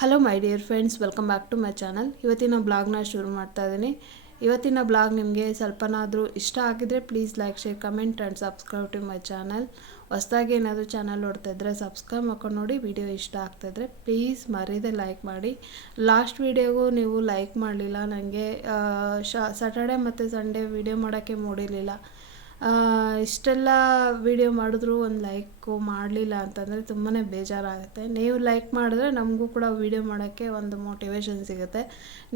Hello my dear friends welcome back to my channel ಇವತ್ತಿನ ಬ್ಲಾಗ್ನ ಶುರು ಮಾಡ್ತಾ ಇದ್ದೀನಿ ಇವತ್ತಿನ ಬ್ಲಾಗ್ ನಿಮಗೆ ಸ್ವಲ್ಪನಾದರೂ ಇಷ್ಟ ಆಗಿದ್ರೆ please like share comment and subscribe to my channel ಹೊಸ್ದಾಗಿ ಏನಾದರೂ ಚಾನಲ್ ನೋಡ್ತಾ ಇದ್ದರೆ ಸಬ್ಸ್ಕ್ರೈಬ್ ಮಾಡ್ಕೊಂಡು ನೋಡಿ ವಿಡಿಯೋ ಇಷ್ಟ ಆಗ್ತಾಯಿದ್ರೆ ಪ್ಲೀಸ್ ಮರೀದೆ ಲೈಕ್ ಮಾಡಿ. ಲಾಸ್ಟ್ ವಿಡಿಯೋಗೂ ನೀವು ಲೈಕ್ ಮಾಡಲಿಲ್ಲ. ನನಗೆ ಶ ಸ್ಯಾಟರ್ಡೆ ಮತ್ತು ಸಂಡೇ ವಿಡಿಯೋ ಮಾಡೋಕ್ಕೆ ಮೂಡಿರಲಿಲ್ಲ. ಇಷ್ಟೆಲ್ಲ ವಿಡಿಯೋ ಮಾಡಿದ್ರು ಒಂದು ಲೈಕು ಮಾಡಲಿಲ್ಲ ಅಂತಂದರೆ ತುಂಬಾ ಬೇಜಾರಾಗುತ್ತೆ. ನೀವು ಲೈಕ್ ಮಾಡಿದ್ರೆ ನಮಗೂ ಕೂಡ ವಿಡಿಯೋ ಮಾಡೋಕ್ಕೆ ಒಂದು ಮೋಟಿವೇಶನ್ ಸಿಗುತ್ತೆ.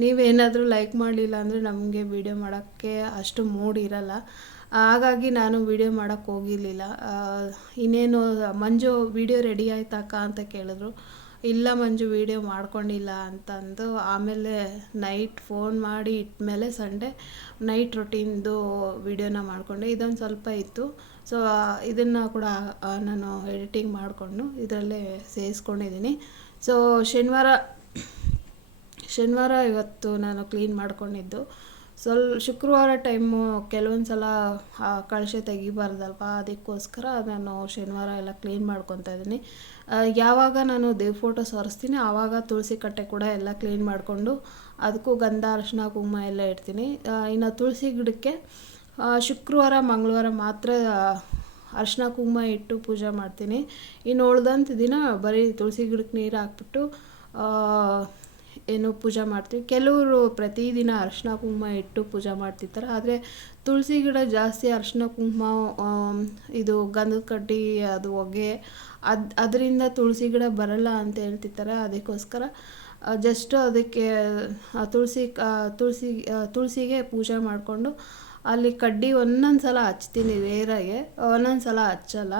ನೀವೇನಾದರೂ ಲೈಕ್ ಮಾಡಲಿಲ್ಲ ಅಂದರೆ ನಮಗೆ ವಿಡಿಯೋ ಮಾಡೋಕ್ಕೆ ಅಷ್ಟು ಮೂಡ್ ಇರಲ್ಲ. ಹಾಗಾಗಿ ನಾನು ವಿಡಿಯೋ ಮಾಡೋಕ್ಕೆ ಹೋಗಿರಲಿಲ್ಲ. ಇನ್ನೇನು ಮಂಜು ವಿಡಿಯೋ ರೆಡಿ ಆಯ್ತಾಕ ಅಂತ ಕೇಳಿದ್ರು. ಇಲ್ಲ ಮಂಜು ವಿಡಿಯೋ ಮಾಡ್ಕೊಂಡಿಲ್ಲ ಅಂತಂದು ಆಮೇಲೆ ನೈಟ್ ಫೋನ್ ಮಾಡಿ ಇಟ್ಟಮೇಲೆ ಸಂಡೇ ನೈಟ್ ರೊಟೀನ್ದು ವಿಡಿಯೋನ ಮಾಡಿಕೊಂಡೆ. ಇದೊಂದು ಸ್ವಲ್ಪ ಇತ್ತು. ಸೊ ಇದನ್ನು ಕೂಡ ನಾನು ಎಡಿಟಿಂಗ್ ಮಾಡಿಕೊಂಡು ಇದರಲ್ಲೇ ಸೇರಿಸ್ಕೊಂಡಿದ್ದೀನಿ ಸೊ ಶನಿವಾರ ಶನಿವಾರ ಇವತ್ತು ನಾನು ಕ್ಲೀನ್ ಮಾಡ್ಕೊಂಡಿದ್ದು. ಸ್ವಲ್ಪ ಶುಕ್ರವಾರ ಟೈಮು ಕೆಲವೊಂದು ಸಲ, ಆ, ಕಳಶೆ ತೆಗಿಬಾರ್ದಲ್ವ? ಅದಕ್ಕೋಸ್ಕರ ನಾನು ಶನಿವಾರ ಎಲ್ಲ ಕ್ಲೀನ್ ಮಾಡ್ಕೊತಾ ಇದ್ದೀನಿ. ಯಾವಾಗ ನಾನು ದೇವ್ ಫೋಟೋ ಸೋರಿಸ್ತೀನಿ, ಆವಾಗ ತುಳಸಿ ಕಟ್ಟೆ ಕೂಡ ಎಲ್ಲ ಕ್ಲೀನ್ ಮಾಡಿಕೊಂಡು ಅದಕ್ಕೂ ಗಂಧ, ಅರಿಶಿನ, ಕುಂಕುಮ ಎಲ್ಲ ಇಡ್ತೀನಿ. ಇನ್ನು ತುಳಸಿ ಗಿಡಕ್ಕೆ ಶುಕ್ರವಾರ, ಮಂಗಳವಾರ ಮಾತ್ರ ಅರಿಶಿನ, ಕುಂಕುಮ ಇಟ್ಟು ಪೂಜೆ ಮಾಡ್ತೀನಿ. ಇನ್ನು ಉಳ್ದಂಥ ದಿನ ಬರೀ ತುಳಸಿ ಗಿಡಕ್ಕೆ ನೀರು ಹಾಕ್ಬಿಟ್ಟು ಏನು ಪೂಜೆ ಮಾಡ್ತೀವಿ. ಕೆಲವರು ಪ್ರತಿದಿನ ಅರಿಶಿನ ಕುಂಕುಮ ಇಟ್ಟು ಪೂಜೆ ಮಾಡ್ತಿರ್ತಾರೆ. ಆದರೆ ತುಳಸಿ ಗಿಡ ಜಾಸ್ತಿ ಅರಿಶಿನ ಕುಂಕುಮ ಇದು ಗಂಧದ ಕಡ್ಡಿ, ಅದು ಹೊಗೆ, ಅದು, ಅದರಿಂದ ತುಳಸಿ ಗಿಡ ಬರಲ್ಲ ಅಂತ ಹೇಳ್ತಿರ್ತಾರೆ. ಅದಕ್ಕೋಸ್ಕರ ಜಸ್ಟ್ ಅದಕ್ಕೆ ತುಳಸಿ ತುಳಸಿ ತುಳಸಿಗೆ ಪೂಜೆ ಮಾಡಿಕೊಂಡು ಅಲ್ಲಿ ಕಡ್ಡಿ ಒಂದೊಂದು ಸಲ ಹಚ್ತೀನಿ ರೇರಾಗೆ. ಒಂದೊಂದು ಸಲ ಹಚ್ಚಲ್ಲ.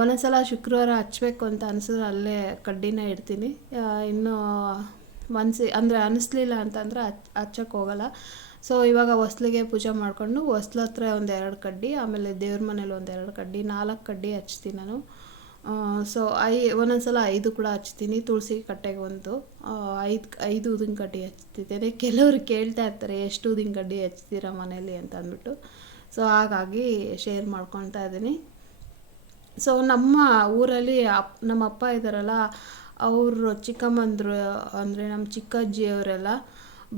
ಒಂದೊಂದು ಸಲ ಶುಕ್ರವಾರ ಹಚ್ಬೇಕು ಅಂತ ಅನ್ಸಿದ್ರೆ ಅಲ್ಲೇ ಕಡ್ಡಿನ ಇಡ್ತೀನಿ. ಇನ್ನು ಮನ್ಸಿ ಅಂದರೆ ಅನ್ನಿಸ್ಲಿಲ್ಲ ಅಂತಂದ್ರೆ ಹಚ್ ಹಚ್ಚಕ್ಕೆ ಹೋಗಲ್ಲ. ಸೊ ಇವಾಗ ಹೊಸ್ಲಿಗೆ ಪೂಜೆ ಮಾಡಿಕೊಂಡು ಹೊಸ್ಲ ಹತ್ರ ಒಂದು ಎರಡು ಕಡ್ಡಿ, ಆಮೇಲೆ ದೇವ್ರ ಮನೇಲಿ ಒಂದು ಎರಡು ಕಡ್ಡಿ, ನಾಲ್ಕು ಕಡ್ಡಿ ಹಚ್ತೀನಿ ನಾನು. ಸೊ ಐ, ಒಂದೊಂದ್ಸಲ ಐದು ಕೂಡ ಹಚ್ತೀನಿ, ತುಳಸಿ ಕಟ್ಟೆಗೆ ಒಂದು. ಐದು ಐದು ಊದಿನ ಕಡ್ಡಿ ಹಚ್ತಿದ್ದೇನೆ. ಕೆಲವರು ಕೇಳ್ತಾ ಇರ್ತಾರೆ, ಎಷ್ಟು ಊದಿನ ಕಡ್ಡಿ ಹಚ್ತೀರಾ ಮನೇಲಿ? ಅಂತ ಅಂದ್ಬಿಟ್ಟು. ಸೊ ಹಾಗಾಗಿ ಶೇರ್ ಮಾಡ್ಕೊತಾ ಇದ್ದೀನಿ. ಸೊ ನಮ್ಮ ಊರಲ್ಲಿ ಅಪ್, ನಮ್ಮ ಅಪ್ಪ ಇದ್ದಾರಲ್ಲ ಅವರು ಚಿಕ್ಕಮ್ಮಂದಿರು, ಅಂದರೆ ನಮ್ಮ ಚಿಕ್ಕಜ್ಜಿಯವರೆಲ್ಲ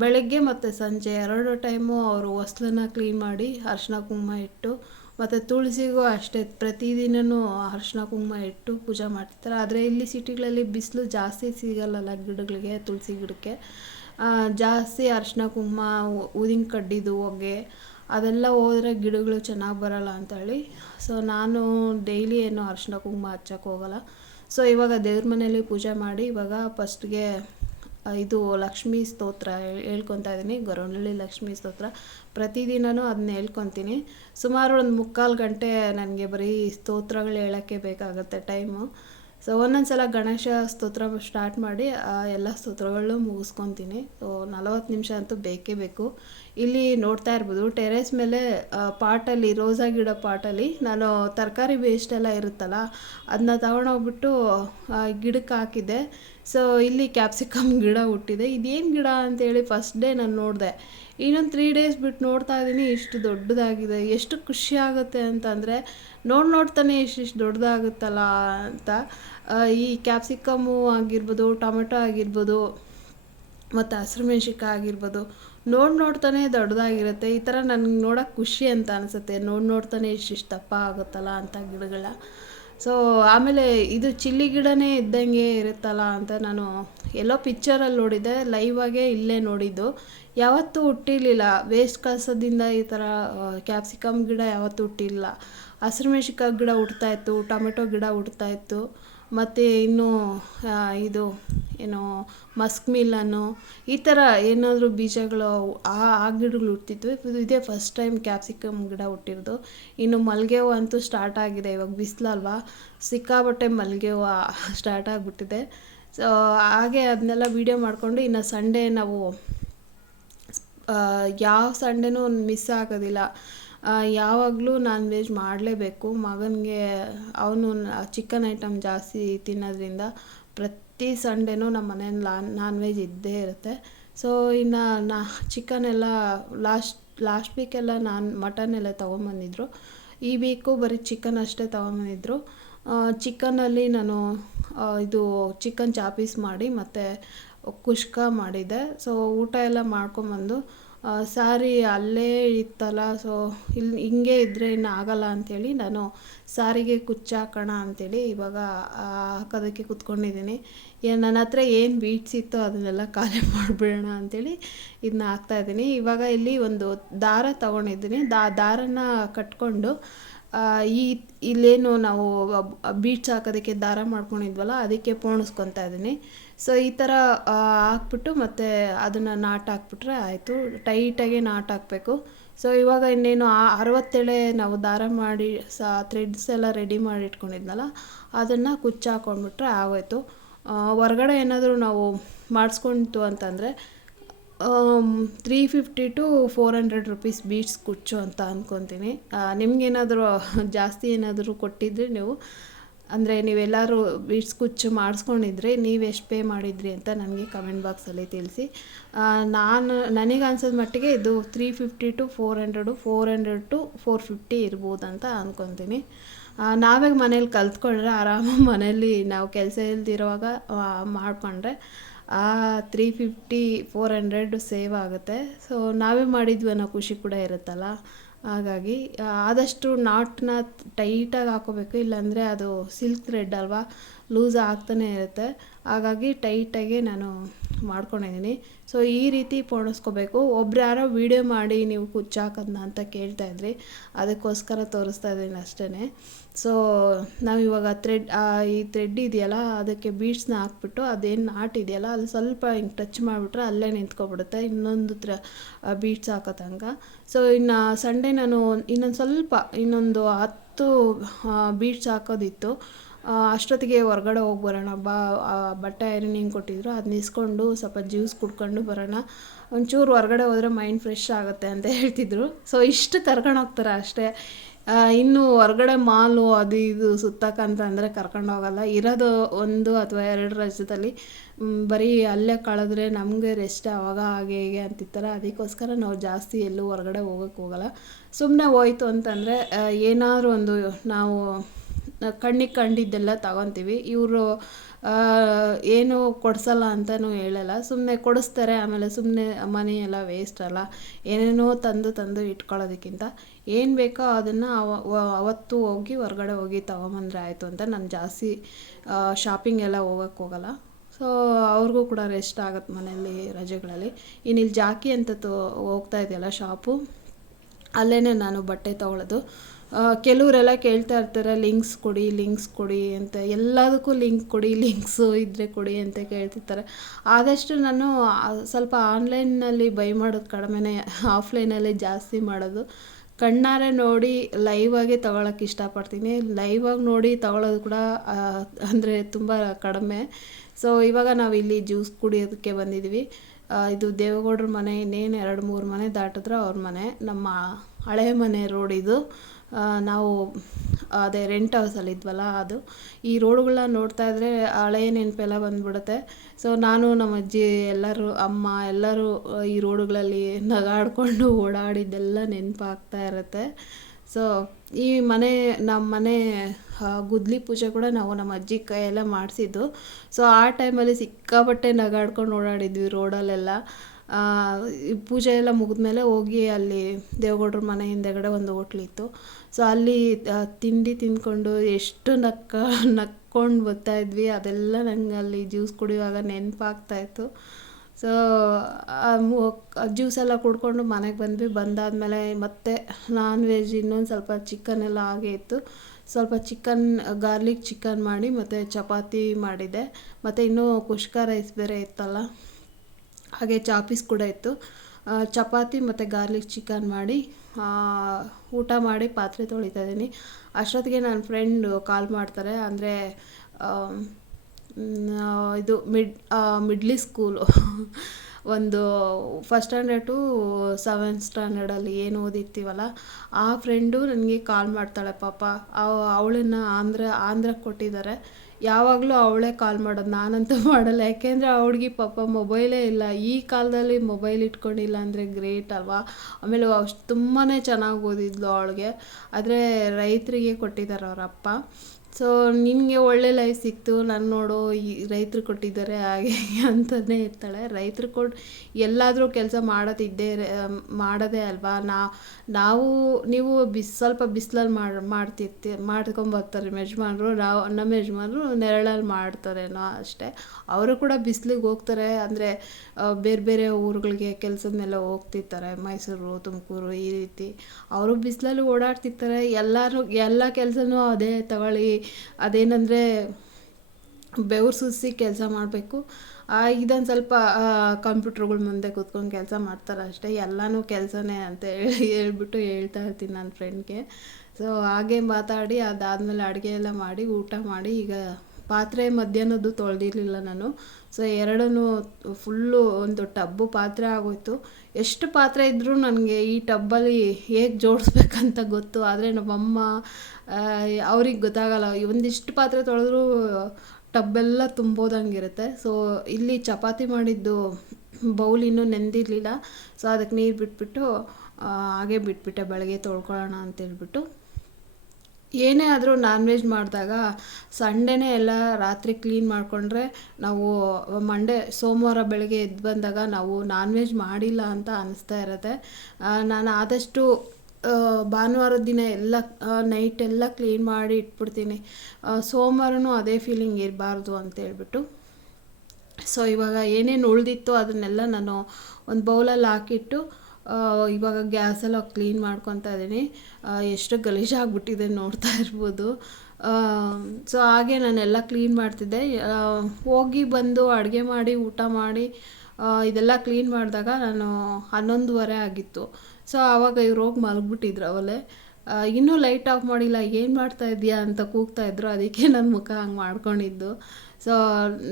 ಬೆಳಗ್ಗೆ ಮತ್ತು ಸಂಜೆ ಎರಡು ಟೈಮು ಅವರು ಹೊಸ್ಲನ್ನ ಕ್ಲೀನ್ ಮಾಡಿ ಅರಿಶಿನ ಕುಂಕುಮ ಇಟ್ಟು ಮತ್ತು ತುಳಸಿಗೂ ಅಷ್ಟೇ ಪ್ರತಿದಿನವೂ ಅರಿಶಿನ ಕುಂಕುಮ ಇಟ್ಟು ಪೂಜೆ ಮಾಡ್ತಿರ್ತಾರೆ. ಆದರೆ ಇಲ್ಲಿ ಸಿಟಿಗಳಲ್ಲಿ ಬಿಸಿಲು ಜಾಸ್ತಿ ಸಿಗಲ್ಲಲ್ಲ ಗಿಡಗಳಿಗೆ, ತುಳಸಿ ಗಿಡಕ್ಕೆ. ಜಾಸ್ತಿ ಅರಿಶಿನ ಕುಂಕುಮ, ಊದಿನ ಕಡ್ಡಿದು ಹೊಗೆ ಅದೆಲ್ಲ ಹೋದರೆ ಗಿಡಗಳು ಚೆನ್ನಾಗಿ ಬರಲ್ಲ ಅಂತೇಳಿ. ಸೊ ನಾನು ಡೈಲಿ ಏನು ಅರಿಶಿನ ಕುಂಕುಮ ಹಚ್ಚಕ್ಕೆ ಹೋಗಲ್ಲ. ಸೊ ಇವಾಗ ದೇವ್ರ ಮನೇಲಿ ಪೂಜೆ ಮಾಡಿ ಇವಾಗ ಫಸ್ಟ್ಗೆ ಇದು ಲಕ್ಷ್ಮೀ ಸ್ತೋತ್ರ ಹೇಳ್- ಹೇಳ್ಕೊತಾ ಇದ್ದೀನಿ ಗೊರವನಹಳ್ಳಿ ಲಕ್ಷ್ಮೀ ಸ್ತೋತ್ರ. ಪ್ರತಿದಿನವೂ ಅದನ್ನ ಹೇಳ್ಕೊತೀನಿ. ಸುಮಾರು ಒಂದು ಮುಕ್ಕಾಲು ಗಂಟೆ ನನಗೆ ಬರೀ ಸ್ತೋತ್ರಗಳು ಹೇಳೋಕ್ಕೆ ಬೇಕಾಗುತ್ತೆ ಟೈಮು ಸೊ ಒಂದೊಂದು ಸಲ ಗಣೇಶ ಸ್ತೋತ್ರ ಸ್ಟಾರ್ಟ್ ಮಾಡಿ ಎಲ್ಲ ಸ್ತೋತ್ರಗಳನ್ನೂ ಮುಗಿಸ್ಕೊತೀನಿ. ಸೊ ನಲವತ್ತು ನಿಮಿಷ ಅಂತೂ ಬೇಕೇ ಬೇಕು. ಇಲ್ಲಿ ನೋಡ್ತಾ ಇರ್ಬೋದು ಟೆರೇಸ್ ಮೇಲೆ ಪಾಟಲ್ಲಿ, ರೋಸಾ ಗಿಡ ಪಾಟಲ್ಲಿ ನಾನು ತರಕಾರಿ ವೇಸ್ಟ್ ಎಲ್ಲ ಇರುತ್ತಲ್ಲ ಅದನ್ನ ತಗೊಂಡೋಗ್ಬಿಟ್ಟು ಗಿಡಕ್ಕೆ ಹಾಕಿದ್ದೆ. ಸೊ ಇಲ್ಲಿ ಕ್ಯಾಪ್ಸಿಕಮ್ ಗಿಡ ಹುಟ್ಟಿದೆ. ಇದೇನು ಗಿಡ ಅಂತೇಳಿ ಫಸ್ಟ್ ಡೇ ನಾನು ನೋಡಿದೆ. ಇನ್ನೊಂದು ತ್ರೀ ಡೇಸ್ ಬಿಟ್ಟು ನೋಡ್ತಾ ಇದ್ದೀನಿ, ಇಷ್ಟು ದೊಡ್ಡದಾಗಿದೆ. ಎಷ್ಟು ಖುಷಿ ಆಗುತ್ತೆ ಅಂತಂದರೆ ನೋಡಿ ನೋಡ್ತಾನೆ ಇಷ್ಟಿಷ್ಟು ದೊಡ್ಡದಾಗುತ್ತಲ್ಲ ಅಂತ. ಈ ಕ್ಯಾಪ್ಸಿಕಮ್ಮು ಆಗಿರ್ಬೋದು, ಟೊಮೆಟೊ ಆಗಿರ್ಬೋದು, ಮತ್ತು ಹಸಿರು ಮೆಣ್ಸಿನ್ಕಾಯಿ ಆಗಿರ್ಬೋದು, ನೋಡಿ ನೋಡ್ತಾನೆ ದೊಡ್ಡದಾಗಿರುತ್ತೆ ಈ ಥರ ನನಗೆ ನೋಡೋಕೆ ಖುಷಿ ಅಂತ ಅನಿಸುತ್ತೆ. ನೋಡಿ ನೋಡ್ತಾನೆ ಇಷ್ಟಿಷ್ಟು ದಪ್ಪ ಆಗುತ್ತಲ್ಲ ಅಂತ ಗಿಡಗಳ ಸೊ ಆಮೇಲೆ ಇದು ಚಿಲ್ಲಿ ಗಿಡನೇ ಇದ್ದಂಗೆ ಇರುತ್ತಲ್ಲ ಅಂತ ನಾನು ಎಲ್ಲೋ ಪಿಕ್ಚರಲ್ಲಿ ನೋಡಿದ್ದೆ ಲೈವಾಗೇ ಇಲ್ಲೇ ನೋಡಿದ್ದು. ಯಾವತ್ತೂ ಹುಟ್ಟಿರಲಿಲ್ಲ. ವೇಸ್ಟ್ ಕಸದಿಂದ ಈ ಥರ ಕ್ಯಾಪ್ಸಿಕಮ್ ಗಿಡ ಯಾವತ್ತೂ ಹುಟ್ಟಿಲ್ಲ ಹಸಿರು ಮೆಣ್ಸಿನ್ಕಾಯಿ ಗಿಡ ಹುಟ್ತಾಯಿತ್ತು ಟೊಮೆಟೊ ಗಿಡ ಹುಟ್ತಾಯಿತ್ತು ಮತ್ತು ಇನ್ನು ಇದು, ಏನು ಮಸ್ಕ್ ಮಿಲ್ಲನ್ನು ಈ ಥರ ಏನಾದರೂ ಬೀಜಗಳು ಆ ಆ ಗಿಡಗಳು ಹುಟ್ಟಿತ್ತು ಇದು ಫಸ್ಟ್ ಟೈಮ್ ಕ್ಯಾಪ್ಸಿಕಮ್ ಗಿಡ ಹುಟ್ಟಿರೋದು. ಇನ್ನು ಮಲ್ಲಿಗೆ ಹೂವು ಅಂತೂ ಸ್ಟಾರ್ಟ್ ಆಗಿದೆ, ಇವಾಗ ಬಿಸಿಲಲ್ವಾ ಸಿಕ್ಕಾಬಟ್ಟೆ ಮಲ್ಲಿಗೆ ಹೂವು ಸ್ಟಾರ್ಟ್ ಆಗಿಬಿಟ್ಟಿದೆ. ಸೊ ಹಾಗೆ ಅದನ್ನೆಲ್ಲ ವೀಡಿಯೋ ಮಾಡಿಕೊಂಡು ಇನ್ನು ಸಂಡೇ ನಾವು ಯಾವ ಸಂಡೇನೂ ಮಿಸ್ ಆಗೋದಿಲ್ಲ. ಯಾವಾಗಲೂ ನಾನ್ ವೆಜ್ ಮಾಡಲೇಬೇಕು. ಮಗನಿಗೆ ಅವನು ಚಿಕನ್ ಐಟಮ್ ಜಾಸ್ತಿ ತಿನ್ನೋದ್ರಿಂದ ಪ್ರತಿ ಸಂಡೇನೂ ನಮ್ಮ ಮನೇಲಿ ನಾನ್ ವೆಜ್ ಇದ್ದೇ ಇರುತ್ತೆ. ಸೊ ಇನ್ನು ನಾ ಚಿಕನ್ ಎಲ್ಲ ಲಾಸ್ಟ್ ಲಾಸ್ಟ್ ವೀಕೆಲ್ಲ ನಾನು ಮಟನ್ ಎಲ್ಲ ತೊಗೊಂಬಂದಿದ್ರು. ಈ ವೀಕು ಬರೀ ಚಿಕನ್ ಅಷ್ಟೇ ತೊಗೊಂಬಂದಿದ್ರು. ಚಿಕನಲ್ಲಿ ನಾನು ಇದು ಚಿಕನ್ ಚಾಪೀಸ್ ಮಾಡಿ ಮತ್ತು ಕುಷ್ಕ ಮಾಡಿದ್ದೆ ಸೊ ಊಟ ಎಲ್ಲ ಮಾಡ್ಕೊಂಬಂದು ಸಾರಿ ಅಲ್ಲೇ ಇತ್ತಲ್ಲ ಸೊ ಇಲ್ಲಿ ಹಿಂಗೆ ಇದ್ದರೆ ಇನ್ನು ಆಗಲ್ಲ ಅಂಥೇಳಿ ನಾನು ಸಾರಿಗೆ ಕುಚ್ಚಾಕೋಣ ಅಂಥೇಳಿ ಇವಾಗ ಹಾಕೋದಕ್ಕೆ ಕೂತ್ಕೊಂಡಿದ್ದೀನಿ. ಏ ನನ್ನ ಹತ್ರ ಏನು ಬೀಟ್ಸ್ ಇತ್ತು ಅದನ್ನೆಲ್ಲ ಖಾಲಿ ಮಾಡಿಬಿಡೋಣ ಅಂಥೇಳಿ ಇದನ್ನ ಹಾಕ್ತಾಯಿದ್ದೀನಿ ಇವಾಗ ಇಲ್ಲಿ ಒಂದು ದಾರ ತೊಗೊಂಡಿದ್ದೀನಿ. ದಾ ದಾರನ ಕಟ್ಕೊಂಡು ಈ, ಇಲ್ಲೇನು ನಾವು ಬೀಟ್ಸ್ ಹಾಕೋದಕ್ಕೆ ದಾರ ಮಾಡ್ಕೊಂಡಿದ್ವಲ್ಲ, ಅದಕ್ಕೆ ಪೋಣಿಸ್ಕೊತಾ ಇದ್ದೀನಿ. ಸೊ ಈ ಥರ ಹಾಕ್ಬಿಟ್ಟು ಮತ್ತು ಅದನ್ನು ನಾಟ್ ಹಾಕ್ಬಿಟ್ರೆ ಆಯಿತು. ಟೈಟಾಗಿ ನಾಟ್ ಹಾಕಬೇಕು. ಸೊ ಇವಾಗ ಇನ್ನೇನು ಆ ಅರವತ್ತೆಳೆ ನಾವು ದಾರ ಮಾಡಿ ಸಹ ಥ್ರೆಡ್ಸ್ ಎಲ್ಲ ರೆಡಿ ಮಾಡಿ ಇಟ್ಕೊಂಡಿದ್ನಲ್ಲ, ಅದನ್ನು ಕುಚ್ಚು ಹಾಕೊಂಡ್ಬಿಟ್ರೆ ಆಗೋಯ್ತು. ಹೊರಗಡೆ ಏನಾದರೂ ನಾವು ಮಾಡಿಸ್ಕೊಂತು ಅಂತಂದರೆ three fifty to four hundred rupees beads ಕುಚ್ಚು ಅಂತ ಅಂದ್ಕೊತೀನಿ ನಿಮಗೇನಾದರೂ ಜಾಸ್ತಿ ಏನಾದರೂ ಕೊಟ್ಟಿದ್ದರೆ ನೀವು ಅಂದರೆ ನೀವೆಲ್ಲರೂ ಬೀಟ್ಸ್ ಕುಚ್ಚು ಮಾಡಿಸ್ಕೊಂಡಿದ್ರೆ ನೀವು ಎಷ್ಟು ಪೇ ಮಾಡಿದ್ರಿ ಅಂತ ನನಗೆ ಕಮೆಂಟ್ ಬಾಕ್ಸಲ್ಲಿ ತಿಳಿಸಿ. ನಾನು, ನನಗೆ ಅನ್ಸೋದ ಮಟ್ಟಿಗೆ ಇದು three fifty to four hundred four hundred to four fifty ಇರ್ಬೋದು ಅಂತ ಅಂದ್ಕೊತೀನಿ ನಾವೇ ಮನೇಲಿ ಕಲ್ತ್ಕೊಂಡ್ರೆ ಆರಾಮಾಗಿ ಮನೇಲಿ ನಾವು ಕೆಲಸ ಇಲ್ದಿರುವಾಗ ಮಾಡಿಕೊಂಡ್ರೆ, ಆ three fifty four hundred save ಆಗುತ್ತೆ. ಸೊ ನಾವೇ ಮಾಡಿದ್ವಿ ಅನ್ನೋ ಖುಷಿ ಕೂಡ ಇರುತ್ತಲ್ಲ. ಹಾಗಾಗಿ ಆದಷ್ಟು ನಾಟ್ನ ಟೈಟಾಗಿ ಹಾಕೋಬೇಕು, ಇಲ್ಲಾಂದರೆ ಅದು ಸಿಲ್ಕ್ ಥ್ರೆಡ್ ಅಲ್ವಾ ಲೂಸ್ ಆಗ್ತಾನೆ ಇರುತ್ತೆ. ಹಾಗಾಗಿ ಟೈಟಾಗೆ ನಾನು ಮಾಡ್ಕೊಂಡಿದ್ದೀನಿ. ಸೊ ಈ ರೀತಿ ಪೋಣಿಸ್ಕೋಬೇಕು. ಒಬ್ರು ಯಾರೋ ವೀಡಿಯೋ ಮಾಡಿ ನೀವು ಕುಚ್ಚು ಅಂತ ಕೇಳ್ತಾಯಿದ್ರಿ ಅದಕ್ಕೋಸ್ಕರ ತೋರಿಸ್ತಾ ಇದ್ದೀನಿ ಅಷ್ಟೇ ಸೊ ನಾವು ಇವಾಗ ಥ್ರೆಡ್ ಈ ಥ್ರೆಡ್ ಇದೆಯಲ್ಲ, ಅದಕ್ಕೆ ಬೀಡ್ಸ್ನ ಹಾಕ್ಬಿಟ್ಟು ಅದೇನು ನಾಟ್ ಇದೆಯಲ್ಲ ಅಲ್ಲಿ ಸ್ವಲ್ಪ ಹಿಂಗೆ ಟಚ್ ಮಾಡಿಬಿಟ್ರೆ ಅಲ್ಲೇ ನಿಂತ್ಕೊಬಿಡುತ್ತೆ. ಇನ್ನೊಂದು ತ್ರ ಬೀಡ್ಸ್ ಹಾಕೋ ತನಕ. ಸೊ ಇನ್ನು ಸಂಡೇ ನಾನು ಇನ್ನೊಂದು ಸ್ವಲ್ಪ, ಇನ್ನೊಂದು ಹತ್ತು ಬೀಡ್ಸ್ ಹಾಕೋದಿತ್ತು. ಅಷ್ಟೊತ್ತಿಗೆ ಹೊರ್ಗಡೆ ಹೋಗಿ ಬರೋಣ, ಬಾ ಬಟ್ಟೆ ಐರನಿಂಗ್ ಕೊಟ್ಟಿದ್ರು ಅದನ್ನ ಇಸ್ಕೊಂಡು ಸ್ವಲ್ಪ ಜ್ಯೂಸ್ ಕುಡ್ಕೊಂಡು ಬರೋಣ. ಒಂಚೂರು ಹೊರಗಡೆ ಹೋದರೆ ಮೈಂಡ್ ಫ್ರೆಶ್ ಆಗುತ್ತೆ ಅಂತ ಹೇಳ್ತಿದ್ರು. ಸೊ ಇಷ್ಟು ಕರ್ಕೊಂಡು ಹೋಗ್ತಾರೆ ಅಷ್ಟೇ. ಇನ್ನು ಹೊರ್ಗಡೆ ಮಾಲು ಅದು ಇದು ಸುತ್ತಕ್ಕಂತ ಅಂದರೆ ಕರ್ಕೊಂಡು ಹೋಗಲ್ಲ. ಇರೋದು ಒಂದು ಅಥವಾ ಎರಡು ರಾಜ್ಯದಲ್ಲಿ ಬರೀ ಅಲ್ಲೇ ಕಳೆದ್ರೆ ನಮಗೆ ರೆಸ್ಟ್ ಆವಾಗ ಹಾಗೆ ಹೀಗೆ ಅಂತಿರ್ತಾರೆ. ಅದಕ್ಕೋಸ್ಕರ ನಾವು ಜಾಸ್ತಿ ಎಲ್ಲೂ ಹೊರಗಡೆ ಹೋಗೋಕ್ಕೆ ಹೋಗಲ್ಲ. ಸುಮ್ಮನೆ ಹೋಯ್ತು ಅಂತಂದರೆ ಏನಾದರೂ ಒಂದು ನಾವು ಕಣ್ಣಿಗೆ ಕಂಡಿದ್ದೆಲ್ಲ ತಗೊತೀವಿ. ಇವರು ಏನು ಕೊಡಿಸಲ್ಲ ಅಂತಲೂ ಹೇಳಲ್ಲ. ಸುಮ್ಮನೆ ಕೊಡಿಸ್ತಾರೆ, ಆಮೇಲೆ ಸುಮ್ಮನೆ ಮನಿ ಎಲ್ಲ ವೇಸ್ಟ್ ಅಲ್ಲ. ಏನೇನೋ ತಂದು ತಂದು ಇಟ್ಕೊಳ್ಳೋದಕ್ಕಿಂತ. ಏನು ಬೇಕೋ ಅದನ್ನು ಅವ ಅವತ್ತು ಹೋಗಿ ಹೊರ್ಗಡೆ ಹೋಗಿ ತೊಗೊಂಬಂದ್ರೆ ಆಯಿತು ಅಂತ ನಾನು ಜಾಸ್ತಿ ಶಾಪಿಂಗ್ ಎಲ್ಲ ಹೋಗೋಕ್ಕೆ ಹೋಗಲ್ಲ. ಸೊ ಅವ್ರಿಗೂ ಕೂಡ ರೆಸ್ಟ್ ಆಗುತ್ತೆ ಮನೆಯಲ್ಲಿ ರಜೆಗಳಲ್ಲಿ. ಇನ್ನು ಇಲ್ಲಿ ಜಾಕಿ ಅಂತ ತೋ ಹೋಗ್ತಾ ಇದೆಯಲ್ಲ ಶಾಪು ಅಲ್ಲೇ ನಾನು ಬಟ್ಟೆ ತೊಗೊಳ್ಳೋದು ಆ, ಕೆಲವರೆಲ್ಲ ಕೇಳ್ತಾ ಇರ್ತಾರೆ ಲಿಂಕ್ಸ್ ಕೊಡಿ ಲಿಂಕ್ಸ್ ಕೊಡಿ ಅಂತ. ಎಲ್ಲದಕ್ಕೂ ಲಿಂಕ್ ಕೊಡಿ ಲಿಂಕ್ಸು ಇದ್ದರೆ ಕೊಡಿ ಅಂತ ಕೇಳ್ತಿರ್ತಾರೆ. ಆದಷ್ಟು ನಾನು ಸ್ವಲ್ಪ ಆನ್ಲೈನ್ನಲ್ಲಿ ಬೈ ಮಾಡೋದು ಕಡಿಮೆನೇ ಆಫ್ಲೈನಲ್ಲಿ ಜಾಸ್ತಿ ಮಾಡೋದು. ಕಣ್ಣಾರೆ ನೋಡಿ ಲೈವ್ ಆಗಿ ತಗೊಳಕ್ಕೆ ಇಷ್ಟಪಡ್ತೀನಿ. ಲೈವ್ ಆಗಿ ನೋಡಿ ತಗೊಳ್ಳೋದು ಕೂಡ ಅಂದರೆ ತುಂಬ ಕಡಿಮೆ. ಸೊ ಇವಾಗ ನಾವು ಇಲ್ಲಿ ಜ್ಯೂಸ್ ಕುಡಿಯೋದಕ್ಕೆ ಬಂದಿದ್ದೀವಿ ಇದು ದೇವೇಗೌಡ್ರ ಮನೆ, ಇನ್ನೇನು ಎರಡು ಮೂರು ಮನೆ ದಾಟಿದ್ರೆ ಅವ್ರ ಮನೆ, ನಮ್ಮ ಹಳೆ ಮನೆ ರೋಡ್ ಇದು. ನಾವು, ಅದೇ ರೆಂಟ್ ಹೌಸಲ್ಲಿ ಇದ್ವಲ್ಲ ಅದು, ಈ ರೋಡುಗಳನ್ನ ನೋಡ್ತಾ ಇದ್ದರೆ ಹಳೆಯ ನೆನಪೆಲ್ಲ ಬಂದ್ಬಿಡುತ್ತೆ. ಸೊ ನಾನು ನಮ್ಮ ಅಜ್ಜಿ, ಎಲ್ಲರೂ, ಅಮ್ಮ, ಎಲ್ಲರೂ ಈ ರೋಡುಗಳಲ್ಲಿ ನಗಾಡ್ಕೊಂಡು ಓಡಾಡಿದ್ದೆಲ್ಲ ನೆನಪಾಗ್ತಾ ಇರುತ್ತೆ. ಸೊ ಈ ಮನೆ, ನಮ್ಮ ಮನೆ ಗುದ್ಲಿ ಪೂಜೆ ಕೂಡ ನಾವು ನಮ್ಮ ಅಜ್ಜಿ ಕೈಯೆಲ್ಲ ಮಾಡಿಸಿದ್ದು. ಸೊ ಆ ಟೈಮಲ್ಲಿ ಸಿಕ್ಕಾಪಟ್ಟೆ ನಗಾಡ್ಕೊಂಡು ಓಡಾಡಿದ್ವಿ ರೋಡಲ್ಲೆಲ್ಲ. ಪೂಜೆ ಎಲ್ಲ ಮುಗಿದ್ಮೇಲೆ ಹೋಗಿ ಅಲ್ಲಿ ದೇವೇಗೌಡ್ರ ಮನೆ ಹಿಂದೆಗಡೆ ಒಂದು ಹೋಟ್ಲಿತ್ತು ಸೊ ಅಲ್ಲಿ ತಿಂಡಿ ತಿಂದ್ಕೊಂಡು ಎಷ್ಟು ನಕ್ಕ, ನಕ್ಕೊಂಡು ಬರ್ತಾ ಇದ್ವಿ, ಅದೆಲ್ಲ ನಂಗೆ ಅಲ್ಲಿ ಜ್ಯೂಸ್ ಕುಡಿಯುವಾಗ ನೆನಪಾಗ್ತಾಯಿತ್ತು. ಸೊ ಜ್ಯೂಸ್ ಎಲ್ಲ ಕುಡ್ಕೊಂಡು ಮನೆಗೆ ಬಂದ್ವಿ. ಬಂದಾದಮೇಲೆ ಮತ್ತೆ ನಾನ್ ವೆಜ್ ಇನ್ನೊಂದು ಸ್ವಲ್ಪ ಚಿಕನ್ ಎಲ್ಲ ಹಾಗೆ ಇತ್ತು. ಸ್ವಲ್ಪ ಚಿಕನ್ ಗಾರ್ಲಿಕ್ ಚಿಕನ್ ಮಾಡಿ, ಮತ್ತು ಚಪಾತಿ ಮಾಡಿದೆ. ಮತ್ತು ಇನ್ನೂ ಕುಷ್ಕ ರೈಸ್ ಬೇರೆ ಇತ್ತಲ್ಲ, ಹಾಗೆ ಚಾಪೀಸ್ ಕೂಡ ಇತ್ತು. ಚಪಾತಿ ಮತ್ತು ಗಾರ್ಲಿಕ್ ಚಿಕನ್ ಮಾಡಿ ಊಟ ಮಾಡಿ ಪಾತ್ರೆ ತೊಳಿತಾ ಇದ್ದೀನಿ. ಅಷ್ಟೊತ್ತಿಗೆ ನನ್ನ ಫ್ರೆಂಡು ಕಾಲ್ ಮಾಡ್ತಾರೆ, ಅಂದರೆ ಇದು ಮಿಡ್ ಮಿಡ್ಲಿ ಸ್ಕೂಲು ಒಂದು ಫಸ್ಟ್ ಸ್ಟ್ಯಾಂಡರ್ಡ್ ಟು ಸೆವೆಂತ್ ಸ್ಟ್ಯಾಂಡರ್ಡಲ್ಲಿ ಏನು ಓದಿರ್ತೀವಲ್ಲ, ಆ ಫ್ರೆಂಡು ನನಗೆ ಕಾಲ್ ಮಾಡ್ತಾಳೆ ಪಾಪ. ಅವಳನ್ನು ಆಂಧ್ರ, ಆಂಧ್ರಕ್ಕೆ ಕೊಟ್ಟಿದ್ದಾರೆ. ಯಾವಾಗಲೂ ಅವಳೇ ಕಾಲ್ ಮಾಡೋದು, ನಾನಂತೂ ಮಾಡಲ್ಲ. ಯಾಕೆಂದರೆ ಅವ್ಳಿಗೆ ಪಾಪ ಮೊಬೈಲೇ ಇಲ್ಲ. ಈ ಕಾಲದಲ್ಲಿ ಮೊಬೈಲ್ ಇಟ್ಕೊಂಡಿಲ್ಲ ಅಂದರೆ ಗ್ರೇಟ್ ಅಲ್ವಾ? ಆಮೇಲೆ ಅಷ್ಟು ತುಂಬಾ ಚೆನ್ನಾಗಿ ಓದಿದ್ಲು ಅವಳಿಗೆ. ಆದರೆ ರೈತರಿಗೆ ಕೊಟ್ಟಿದ್ದಾರೆ ಅವರಪ್ಪ ಸೊ ನಿನಗೆ ಒಳ್ಳೆ ಲೈಫ್ ಸಿಕ್ತು. ನಾನು ನೋಡು, ಈ ರೈತರು ಕೊಟ್ಟಿದ್ದಾರೆ ಹಾಗೆ ಅಂತಲೇ ಇರ್ತಾಳೆ. ರೈತರು ಕೊಟ್ಟು ಎಲ್ಲಾದರೂ ಕೆಲಸ ಮಾಡೋದಿದ್ದೇ ಮಾಡೋದೇ ಅಲ್ವಾ? ನಾ, ನಾವು, ನೀವು ಬಿಸ್, ಸ್ವಲ್ಪ ಬಿಸಿಲಲ್ಲಿ ಮಾಡಿ, ಮಾಡ್ತಿರ್ತಿ ಮಾಡ್ಕೊಂಬರ್ತಾರೆ ಯಜಮಾನ್ರು, ನಾವು, ನಮ್ಮ ಯಜಮಾನರು ನೆರಳಲ್ಲಿ ಮಾಡ್ತಾರೇನೋ ಅಷ್ಟೇ. ಅವರು ಕೂಡ ಬಿಸಿಲಿಗೆ ಹೋಗ್ತಾರೆ. ಅಂದರೆ ಬೇರೆ ಬೇರೆ ಊರುಗಳಿಗೆ ಕೆಲಸದ ಮೇಲೆ ಹೋಗ್ತಿರ್ತಾರೆ. ಮೈಸೂರು, ತುಮಕೂರು ಈ ರೀತಿ. ಅವರು ಬಿಸಿಲಲ್ಲಿ ಓಡಾಡ್ತಿರ್ತಾರೆ. ಎಲ್ಲರೂ, ಎಲ್ಲ ಕೆಲಸನೂ ಅದೇ ತಗೊಳ್ಳಿ. ಅದೇನಂದರೆ ಬೆವರು ಸೂಸಿ ಕೆಲಸ ಮಾಡಬೇಕು. ಇದೊಂದು ಸ್ವಲ್ಪ ಕಂಪ್ಯೂಟ್ರುಗಳ ಮುಂದೆ ಕೂತ್ಕೊಂಡು ಕೆಲಸ ಮಾಡ್ತಾರೆ ಅಷ್ಟೇ. ಎಲ್ಲನೂ ಕೆಲಸನೇ ಅಂತ ಹೇಳಿ, ಹೇಳ್ಬಿಟ್ಟು ಹೇಳ್ತಾ ಇರ್ತೀನಿ ನನ್ನ ಫ್ರೆಂಡ್ಗೆ ಸೊ ಹಾಗೆ ಮಾತಾಡಿ, ಅದಾದಮೇಲೆ ಅಡುಗೆ ಎಲ್ಲ ಮಾಡಿ, ಊಟ ಮಾಡಿ, ಈಗ ಪಾತ್ರೆ ಮಧ್ಯಾಹ್ನದ್ದು ತೊಳೆದಿರಲಿಲ್ಲ ನಾನು. ಸೊ ಎರಡನ್ನೂ ಫುಲ್ಲು ಒಂದು ಟಬ್ಬು ಪಾತ್ರೆ ಆಗೋಯ್ತು. ಎಷ್ಟು ಪಾತ್ರೆ ಇದ್ದರೂ ನನಗೆ ಈ ಟಬ್ಬಲ್ಲಿ ಹೇಗೆ ಜೋಡಿಸ್ಬೇಕಂತ ಗೊತ್ತು. ಆದರೆ ನಮ್ಮಮ್ಮ ಅವ್ರಿಗೆ ಗೊತ್ತಾಗಲ್ಲ. ಒಂದಿಷ್ಟು ಪಾತ್ರೆ ತೊಳೆದ್ರೂ ಟಬ್ಬೆಲ್ಲ ತುಂಬೋದಂಗಿರುತ್ತೆ. ಸೊ ಇಲ್ಲಿ ಚಪಾತಿ ಮಾಡಿದ್ದು ಬೌಲ್ ಇನ್ನೂ ನೆಂದಿರಲಿಲ್ಲ. ಸೊ ಅದಕ್ಕೆ ನೀರು ಬಿಟ್ಬಿಟ್ಟು ಹಾಗೆ ಬಿಟ್ಬಿಟ್ಟೆ. ಬೆಳಗ್ಗೆ ತೊಳ್ಕೊಳ್ಳೋಣ ಅಂತೇಳ್ಬಿಟ್ಟು. ಏನೇ ಆದರೂ ನಾನ್ ವೆಜ್ ಮಾಡಿದಾಗ ಸಂಡೇನೇ ಎಲ್ಲ ರಾತ್ರಿ ಕ್ಲೀನ್ ಮಾಡಿಕೊಂಡ್ರೆ ನಾವು ಮಂಡೇ ಸೋಮವಾರ ಬೆಳಗ್ಗೆ ಎದ್ದು ಬಂದಾಗ ನಾವು ನಾನ್ ವೆಜ್ ಮಾಡಿಲ್ಲ ಅಂತ ಅನಿಸ್ತಾ ಇರುತ್ತೆ. ನಾನು ಆದಷ್ಟು ಭಾನುವಾರದ ದಿನ ಎಲ್ಲ ನೈಟ್ ಎಲ್ಲ ಕ್ಲೀನ್ ಮಾಡಿ ಇಟ್ಬಿಡ್ತೀನಿ. ಸೋಮವಾರನೂ ಅದೇ ಫೀಲಿಂಗ್ ಇರಬಾರ್ದು ಅಂತೇಳ್ಬಿಟ್ಟು ಸೊ ಇವಾಗ ಏನೇನು ಉಳಿದಿತ್ತು ಅದನ್ನೆಲ್ಲ ನಾನು ಒಂದು ಬೌಲಲ್ಲಿ ಹಾಕಿಟ್ಟು ಇವಾಗ ಗ್ಯಾಸೆಲ್ಲ ಕ್ಲೀನ್ ಮಾಡ್ಕೊತಾ ಇದ್ದೀನಿ. ಎಷ್ಟು ಗಲೀಜಾಗ್ಬಿಟ್ಟಿದೆ ನೋಡ್ತಾ ಇರ್ಬೋದು. ಸೊ ಹಾಗೆ ನಾನೆಲ್ಲ ಕ್ಲೀನ್ ಮಾಡ್ತಿದ್ದೆ. ಹೋಗಿ ಬಂದು ಅಡುಗೆ ಮಾಡಿ, ಊಟ ಮಾಡಿ ಇದೆಲ್ಲ ಕ್ಲೀನ್ ಮಾಡಿದಾಗ ನಾನು ಹನ್ನೊಂದುವರೆ ಆಗಿತ್ತು. ಸೊ ಆವಾಗ ಇವ್ರು ಹೋಗಿ ಮಲಗಿಬಿಟ್ಟಿದ್ರು ಅವಲೇ ಇನ್ನೂ ಲೈಟ್ ಆಫ್ ಮಾಡಿಲ್ಲ, ಏನು ಮಾಡ್ತಾ ಇದೆಯಾ ಅಂತ ಕೂಗ್ತಾ ಇದ್ರು, ಅದಕ್ಕೆ ನನ್ನ ಮುಖ ಹಂಗೆ ಮಾಡ್ಕೊಂಡಿದ್ದು. ಸೊ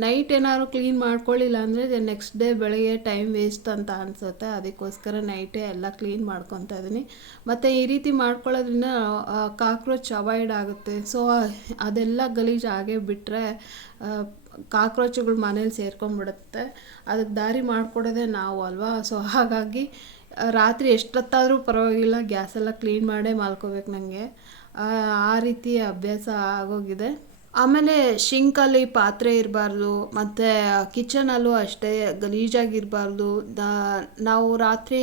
ನೈಟ್ ಏನಾದ್ರು ಕ್ಲೀನ್ ಮಾಡ್ಕೊಳ್ಳಿಲ್ಲ ಅಂದರೆ ನೆಕ್ಸ್ಟ್ ಡೇ ಬೆಳಗ್ಗೆ ಟೈಮ್ ವೇಸ್ಟ್ ಅಂತ ಅನಿಸುತ್ತೆ. ಅದಕ್ಕೋಸ್ಕರ ನೈಟೇ ಎಲ್ಲ ಕ್ಲೀನ್ ಮಾಡ್ಕೊತಾ ಇದ್ದೀನಿ. ಮತ್ತು ಈ ರೀತಿ ಮಾಡ್ಕೊಳ್ಳೋದ್ರಿಂದ ಕಾಕ್ರೋಚ್ ಅವಾಯ್ಡ್ ಆಗುತ್ತೆ. ಸೊ ಅದೆಲ್ಲ ಗಲೀಜು ಹಾಗೆ ಬಿಟ್ಟರೆ ಕಾಕ್ರೋಚ್ಗಳು ಮನೇಲಿ ಸೇರ್ಕೊಂಡ್ಬಿಡುತ್ತೆ ಅದಕ್ಕೆ ದಾರಿ ಮಾಡಿಕೊಡೋದೇ ನಾವು ಅಲ್ವಾ? ಸೊ ಹಾಗಾಗಿ ರಾತ್ರಿ ಎಷ್ಟೊತ್ತಾದರೂ ಪರವಾಗಿಲ್ಲ ಗ್ಯಾಸೆಲ್ಲ ಕ್ಲೀನ್ ಮಾಡೇ ಮಾಲ್ಕೋಬೇಕು ನನಗೆ ಆ ರೀತಿ ಅಭ್ಯಾಸ ಆಗೋಗಿದೆ. ಆಮೇಲೆ ಶಿಂಕಲ್ಲಿ ಪಾತ್ರೆ ಇರಬಾರ್ದು, ಮತ್ತು ಕಿಚನಲ್ಲೂ ಅಷ್ಟೇ ಗಲೀಜಾಗಿರಬಾರ್ದು. ನಾವು ರಾತ್ರಿ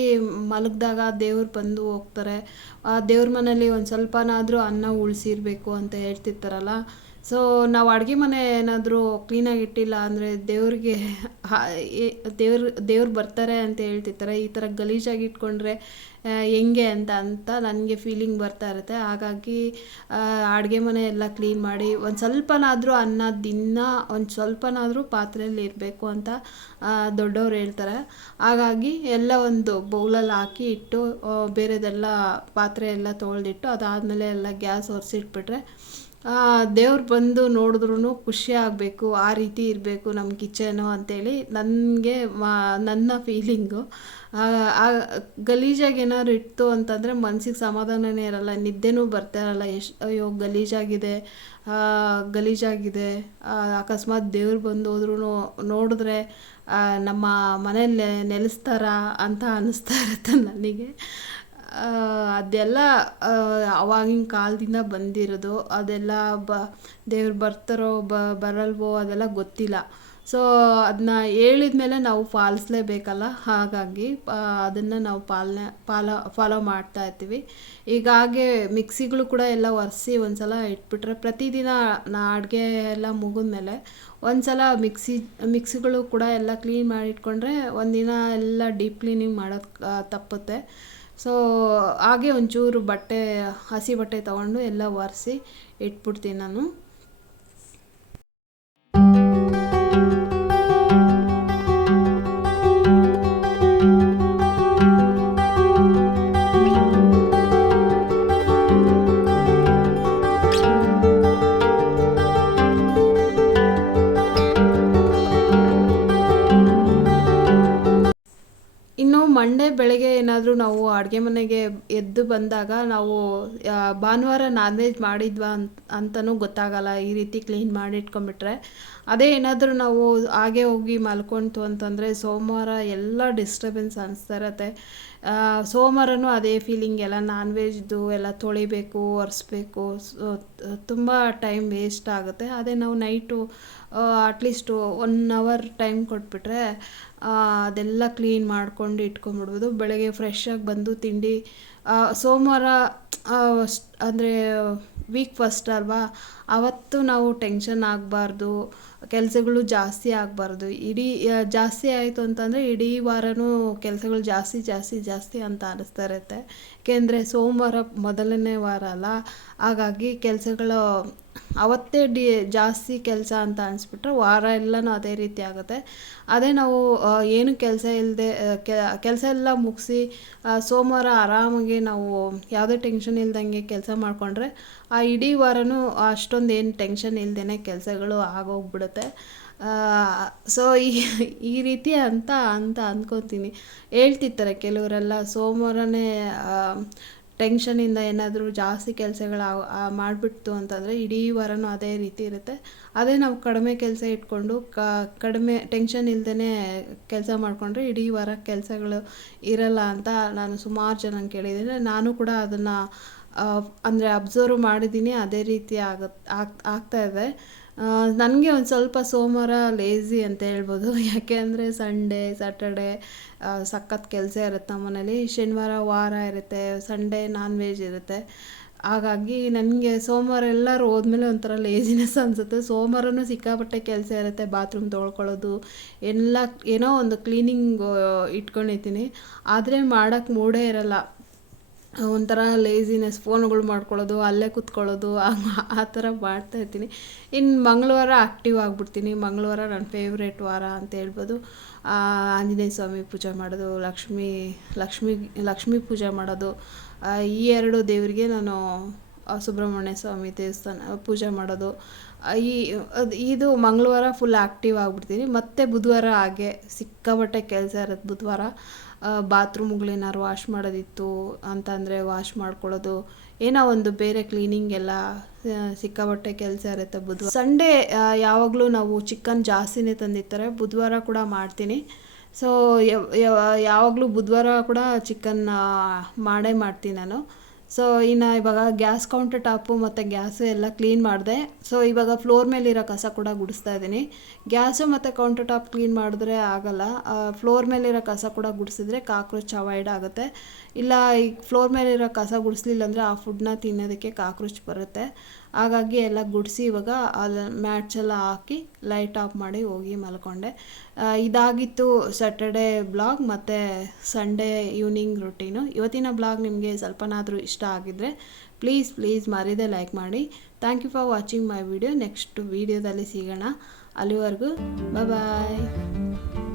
ಮಲಗಿದಾಗ ದೇವ್ರು ಬಂದು ಹೋಗ್ತಾರೆ. ಆ ದೇವ್ರ ಮನೇಲಿ ಒಂದು ಸ್ವಲ್ಪನಾದರೂ ಅನ್ನ ಉಳಿಸಿರ್ಬೇಕು ಅಂತ ಹೇಳ್ತಿರ್ತಾರಲ್ಲ ಸೊ ನಾವು ಅಡುಗೆ ಮನೆ ಏನಾದರೂ ಕ್ಲೀನಾಗಿ ಇಟ್ಟಿಲ್ಲ ಅಂದರೆ ದೇವ್ರಿಗೆ ದೇವ್ರ, ದೇವ್ರು ಬರ್ತಾರೆ ಅಂತ ಹೇಳ್ತಿರ್ತಾರೆ. ಈ ಥರ ಗಲೀಜಾಗಿ ಇಟ್ಕೊಂಡ್ರೆ ಹೆಂಗೆ ಅಂತ ಅಂತ ನನಗೆ ಫೀಲಿಂಗ್ ಬರ್ತಾ ಇರುತ್ತೆ. ಹಾಗಾಗಿ ಅಡುಗೆ ಮನೆ ಎಲ್ಲ ಕ್ಲೀನ್ ಮಾಡಿ, ಒಂದು ಸ್ವಲ್ಪನಾದರೂ ಅನ್ನ, ದಿನ ಒಂದು ಸ್ವಲ್ಪನಾದರೂ ಪಾತ್ರೆಯಲ್ಲಿ ಇರಬೇಕು ಅಂತ ದೊಡ್ಡವ್ರು ಹೇಳ್ತಾರೆ. ಹಾಗಾಗಿ ಎಲ್ಲ ಒಂದು ಬೌಲಲ್ಲಿ ಹಾಕಿ ಇಟ್ಟು ಬೇರೆದೆಲ್ಲ ಪಾತ್ರೆ ಎಲ್ಲ ತೊಳೆದಿಟ್ಟು ಅದಾದಮೇಲೆ ಎಲ್ಲ ಗ್ಯಾಸ್ ಒರೆಸಿಟ್ಬಿಟ್ರೆ ದೇವ್ರು ಬಂದು ನೋಡಿದ್ರೂ ಖುಷಿ ಆಗಬೇಕು, ಆ ರೀತಿ ಇರಬೇಕು ನಮ್ಮ ಕಿಚನು ಅಂತೇಳಿ ನನಗೆ ಮಾ, ನನ್ನ ಫೀಲಿಂಗು ಗಲೀಜಾಗಿ ಏನಾದ್ರು ಇತ್ತು ಅಂತಂದರೆ ಮನ್ಸಿಗೆ ಸಮಾಧಾನನೇ ಇರಲ್ಲ, ನಿದ್ದೆನೂ ಬರ್ತಾ ಇರಲ್ಲ ಎಷ್ಟು ಅಯ್ಯೋ ಗಲೀಜಾಗಿದೆ ಗಲೀಜಾಗಿದೆ ಅಕಸ್ಮಾತ್ ದೇವ್ರು ಬಂದು ಹೋದ್ರೂ ನೋಡಿದ್ರೆ ನಮ್ಮ ಮನೇಲಿ ನೆಲೆಸ್ತಾರ ಅಂತ ಅನ್ನಿಸ್ತಾ ಇರುತ್ತೆ ನನಗೆ. ಅದೆಲ್ಲ ಆವಾಗಿನ ಕಾಲದಿಂದ ಬಂದಿರೋದು. ಅದೆಲ್ಲ ಬ, ದೇವ್ರು ಬರ್ತಾರೋ, ಬ, ಬರಲ್ವೋ ಅದೆಲ್ಲ ಗೊತ್ತಿಲ್ಲ. ಸೊ ಅದನ್ನ ಹೇಳಿದ ಮೇಲೆ ನಾವು ಪಾಲಿಸ್ಲೇಬೇಕಲ್ಲ? ಹಾಗಾಗಿ ಅದನ್ನು ನಾವು ಪಾಲನೆ, ಪಾಲೋ, ಫಾಲೋ ಮಾಡ್ತಾ ಇರ್ತೀವಿ. ಈಗ ಹಾಗೆ ಮಿಕ್ಸಿಗಳು ಕೂಡ ಎಲ್ಲ ಒರೆಸಿ ಒಂದು ಸಲ ಇಟ್ಬಿಟ್ರೆ ಪ್ರತಿದಿನ ನಾ ಅಡುಗೆ ಎಲ್ಲ ಮುಗಿದ್ಮೇಲೆ ಒಂದು ಸಲ ಮಿಕ್ಸಿ, ಮಿಕ್ಸಿಗಳು ಕೂಡ ಎಲ್ಲ ಕ್ಲೀನ್ ಮಾಡಿ ಇಟ್ಕೊಂಡ್ರೆ ಒಂದಿನ ಎಲ್ಲ ಡೀಪ್ ಕ್ಲೀನಿಂಗ್ ಮಾಡೋದು ತಪ್ಪುತ್ತೆ. ಸೊ ಹಾಗೆ ಒಂಚೂರು ಬಟ್ಟೆ ಹಸಿ ಬಟ್ಟೆ ತಗೊಂಡು ಎಲ್ಲ ಒರೆಸಿ ಇಟ್ಬಿಡ್ತೀನಿ ನಾನು. ಮಂಡೇ ಬೆಳಗ್ಗೆ ಏನಾದರೂ ನಾವು ಅಡುಗೆ ಮನೆಗೆ ಎದ್ದು ಬಂದಾಗ ನಾವು ಭಾನುವಾರ ನಾನ್ ವೆಜ್ ಮಾಡಿದ್ವಾ ಅಂತ ಅಂತಲೂ ಗೊತ್ತಾಗಲ್ಲ. ಈ ರೀತಿ ಕ್ಲೀನ್ ಮಾಡಿ ಇಟ್ಕೊಂಬಿಟ್ರೆ ಅದೇ ಏನಾದರೂ ನಾವು ಹಾಗೆ ಹೋಗಿ ಮಲ್ಕೊಳ್ತು ಅಂತಂದರೆ ಸೋಮವಾರ ಎಲ್ಲ ಡಿಸ್ಟರ್ಬೆನ್ಸ್ ಅನಿಸ್ತಾ ಇರತ್ತೆ. ಸೋಮವಾರನೂ ಅದೇ ಫೀಲಿಂಗ್ ಎಲ್ಲ ನಾನ್ ವೆಜ್ದು ಎಲ್ಲ ತೊಳಿಬೇಕು, ಒರೆಸ್ಬೇಕು. ತುಂಬ ಟೈಮ್ ವೇಸ್ಟ್ ಆಗುತ್ತೆ. ಅದೇ ನಾವು night at least one hour time ಕೊಟ್ಬಿಟ್ರೆ ಅದೆಲ್ಲ ಕ್ಲೀನ್ ಮಾಡ್ಕೊಂಡು ಇಟ್ಕೊಂಬಿಡ್ಬೋದು ಬೆಳಗ್ಗೆ ಫ್ರೆಶ್ ಆಗಿ ಬಂದು ತಿಂಡಿ ಸೋಮವಾರ ಅಂದರೆ ವೀಕ್ ಫಸ್ಟ್ ಅಲ್ವಾ? ಅವತ್ತು ನಾವು ಟೆನ್ಷನ್ ಆಗಬಾರ್ದು, ಕೆಲಸಗಳು ಜಾಸ್ತಿ ಆಗಬಾರ್ದು. ಇಡೀ ಜಾಸ್ತಿ ಆಯಿತು ಅಂತಂದರೆ ಇಡೀ ವಾರನೂ ಕೆಲಸಗಳು ಜಾಸ್ತಿ ಜಾಸ್ತಿ ಜಾಸ್ತಿ ಅಂತ ಅನ್ನಿಸ್ತಾ ಇರುತ್ತೆ. ಏಕೆಂದರೆ ಸೋಮವಾರ ಮೊದಲನೇ ವಾರ ಅಲ್ಲ. ಹಾಗಾಗಿ ಕೆಲಸಗಳು ಅವತ್ತೇ ಡಿ ಜಾಸ್ತಿ ಕೆಲಸ ಅಂತ ಅನಿಸ್ಬಿಟ್ರೆ ವಾರ ಎಲ್ಲನೂ ಅದೇ ರೀತಿ ಆಗುತ್ತೆ. ಅದೇ ನಾವು ಏನು ಕೆಲಸ ಇಲ್ಲದೆ ಕೆಲಸ ಎಲ್ಲ ಮುಗಿಸಿ ಸೋಮವಾರ ಆರಾಮಾಗಿ ನಾವು ಯಾವುದೇ ಟೆನ್ಷನ್ ಇಲ್ದಂಗೆ ಕೆಲಸ ಮಾಡಿಕೊಂಡ್ರೆ ಆ ಇಡೀ ವಾರನೂ ಅಷ್ಟೊಂದು ಏನು ಟೆನ್ಷನ್ ಇಲ್ಲದೇ ಕೆಲಸಗಳು ಆಗೋಗ್ಬಿಡುತ್ತೆ. ಸೊ ಈ ಈ ರೀತಿ ಅಂತ ಅಂತ ಅಂದ್ಕೊತೀನಿ ಹೇಳ್ತಿರ್ತಾರೆ ಕೆಲವರೆಲ್ಲ, ಸೋಮವಾರನೇ ಟೆನ್ಷನಿಂದ ಏನಾದರೂ ಜಾಸ್ತಿ ಕೆಲಸಗಳು ಮಾಡಿಬಿಡ್ತು ಅಂತಂದರೆ ಇಡೀ ವಾರನೂ ಅದೇ ರೀತಿ ಇರುತ್ತೆ. ಅದೇ ನಾವು ಕಡಿಮೆ ಕೆಲಸ ಇಟ್ಕೊಂಡು ಕಡಿಮೆ ಟೆನ್ಷನ್ ಇಲ್ಲದೇ ಕೆಲಸ ಮಾಡಿಕೊಂಡ್ರೆ ಇಡೀ ವಾರ ಕೆಲಸಗಳು ಇರಲ್ಲ ಅಂತ ನಾನು ಸುಮಾರು ಜನ ಕೇಳಿದ್ದೀನಿ. ನಾನು ಕೂಡ ಅದನ್ನು ಅಂದರೆ ಅಬ್ಸರ್ವ್ ಮಾಡಿದ್ದೀನಿ. ಅದೇ ರೀತಿ ಆಗುತ್ತೆ ಆಗ್, ಆಗ್ತಾ ಇದೆ. ನನಗೆ ಒಂದು ಸ್ವಲ್ಪ ಸೋಮವಾರ ಲೇಝಿ ಅಂತ ಹೇಳ್ಬೋದು. ಯಾಕೆ ಅಂದರೆ ಸಂಡೇ ಸ್ಯಾಟರ್ಡೇ ಸಖತ್ ಕೆಲಸ ಇರುತ್ತೆ ನಮ್ಮ ಮನೇಲಿ. ಶನಿವಾರ ವಾರ ಇರುತ್ತೆ ಸಂಡೇ ನಾನ್ ವೆಜ್ ಇರುತ್ತೆ. ಹಾಗಾಗಿ ನನಗೆ ಸೋಮವಾರ ಎಲ್ಲರೂ ಹೋದ್ಮೇಲೆ ಒಂಥರ ಲೇಜಿನೆಸ್ ಅನಿಸುತ್ತೆ. ಸೋಮವಾರನೂ ಸಿಕ್ಕಾಪಟ್ಟೆ ಕೆಲಸ ಇರುತ್ತೆ ಬಾತ್ರೂಮ್ ತೊಳ್ಕೊಳ್ಳೋದು, ಎಲ್ಲ ಏನೋ ಒಂದು ಕ್ಲೀನಿಂಗ್ ಇಟ್ಕೊಂಡಿರ್ತೀನಿ ಆದರೆ ಮಾಡೋಕ್ಕೆ ಮೂಡೇ ಇರಲ್ಲ. ಒಂಥರ ಲೇಝಿನೆಸ್ ಫೋನ್ಗಳು ಮಾಡ್ಕೊಳ್ಳೋದು, ಅಲ್ಲೇ ಕುತ್ಕೊಳ್ಳೋದು, ಆ- ಥರ ಮಾಡ್ತಾ ಇರ್ತೀನಿ. ಇನ್ನು ಮಂಗಳವಾರ ಆ್ಯಕ್ಟಿವ್ ಆಗಿಬಿಡ್ತೀನಿ. ಮಂಗಳವಾರ ನನ್ನ ಫೇವ್ರೇಟ್ ವಾರ ಅಂತ ಹೇಳ್ಬೋದು. ಆಂಜನೇಯ ಸ್ವಾಮಿ ಪೂಜೆ ಮಾಡೋದು, ಲಕ್ಷ್ಮೀ, ಲಕ್ಷ್ಮಿ, ಲಕ್ಷ್ಮೀ ಪೂಜೆ ಮಾಡೋದು ಈ ಎರಡು ದೇವರಿಗೆ ನಾನು ಸುಬ್ರಹ್ಮಣ್ಯ ಸ್ವಾಮಿ ದೇವಸ್ಥಾನ, ಪೂಜೆ ಮಾಡೋದು. ಈ ಇದು ಮಂಗಳವಾರ ಫುಲ್ ಆ್ಯಕ್ಟಿವ್ ಆಗಿಬಿಡ್ತೀನಿ. ಮತ್ತು ಬುಧವಾರ ಹಾಗೆ ಸಿಕ್ಕಾಪಟ್ಟೆ ಕೆಲಸ ಇರುತ್ತೆ ಬುಧವಾರ. ಬಾತ್ರೂಮ್ಗಳೇನಾದ್ರು ವಾಶ್ ಮಾಡೋದಿತ್ತು ಅಂತಂದರೆ ವಾಶ್ ಮಾಡ್ಕೊಳ್ಳೋದು. ಏನೋ ಒಂದು ಬೇರೆ ಕ್ಲೀನಿಂಗ್ ಎಲ್ಲ ಸಿಕ್ಕಾಪಟ್ಟೆ ಕೆಲಸ ಇರುತ್ತೆ ಬುಧವಾರ. ಸಂಡೇ ಯಾವಾಗಲೂ ನಾವು ಚಿಕನ್ ಜಾಸ್ತಿನೇ ತಂದಿರ್ತಾರೆ. ಬುಧವಾರ ಕೂಡ ಮಾಡ್ತೀನಿ. ಸೊ ಯಾವಾಗಲೂ ಬುಧವಾರ ಕೂಡ ಚಿಕನ್ ಮಾಡೇ ಮಾಡ್ತೀನಿ ನಾನು. ಸೊ ಇನ್ನು ಇವಾಗ ಗ್ಯಾಸ್ ಕೌಂಟರ್ ಟಾಪು ಮತ್ತು ಗ್ಯಾಸು ಎಲ್ಲ ಕ್ಲೀನ್ ಮಾಡಿದೆ. ಸೊ ಇವಾಗ ಫ್ಲೋರ್ ಮೇಲಿರೋ ಕಸ ಕೂಡ ಗುಡಿಸ್ತಾ ಇದ್ದೀನಿ. ಗ್ಯಾಸು ಮತ್ತು ಕೌಂಟರ್ ಟಾಪ್ ಕ್ಲೀನ್ ಮಾಡಿದ್ರೆ ಆಗಲ್ಲ. ಫ್ಲೋರ್ ಮೇಲಿರೋ ಕಸ ಕೂಡ ಗುಡಿಸಿದ್ರೆ ಕಾಕ್ರೋಚ್ ಅವಾಯ್ಡ್ ಆಗುತ್ತೆ. ಇಲ್ಲ ಈಗ ಫ್ಲೋರ್ ಮೇಲಿರೋ ಕಸ ಗುಡಿಸ್ಲಿಲ್ಲ ಅಂದರೆ ಆ ಫುಡ್ನ ತಿನ್ನೋದಕ್ಕೆ ಕಾಕ್ರೋಚ್ ಬರುತ್ತೆ. ಹಾಗಾಗಿ ಎಲ್ಲ ಗುಡಿಸಿ ಇವಾಗ ಅಲ್ಲಿ ಮ್ಯಾಟ್ಸ್ ಎಲ್ಲ ಹಾಕಿ ಲೈಟ್ ಆಫ್ ಮಾಡಿ ಹೋಗಿ ಮಲ್ಕೊಂಡೆ. ಇದಾಗಿತ್ತು ಸ್ಯಾಟರ್ಡೇ ಬ್ಲಾಗ್ ಮತ್ತು ಸಂಡೇ ಈವ್ನಿಂಗ್ ರುಟೀನು ಇವತ್ತಿನ ಬ್ಲಾಗ್ ನಿಮಗೆ ಸ್ವಲ್ಪನಾದರೂ ಇಷ್ಟ ಆಗಿದ್ದರೆ ಪ್ಲೀಸ್ ಪ್ಲೀಸ್ ಮರೀದೆ ಲೈಕ್ ಮಾಡಿ. Thank you for watching my video next ವೀಡಿಯೋದಲ್ಲಿ ಸಿಗೋಣ. ಅಲ್ಲಿವರೆಗೂ ಬಾಯ್